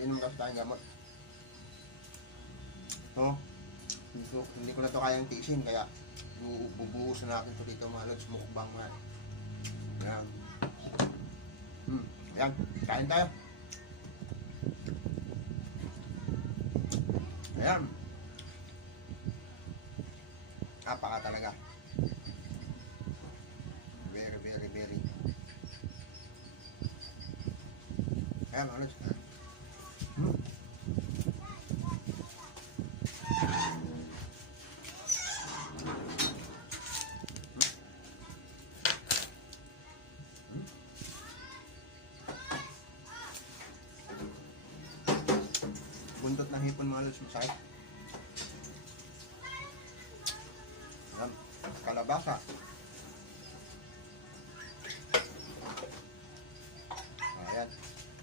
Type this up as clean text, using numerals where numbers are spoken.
Iinom kasi tayong gamot. So, hindi ko na to kayang tiisin, kaya bubuhusan natin ito dito mga lods, mukbang nga. Ayan. Ayan, kain tayo. Ayan. Apaka talaga. Very, very, very. Ayan, mga lods. Buntot ng hipon mga lods, masakit. Ayan, kalabasa.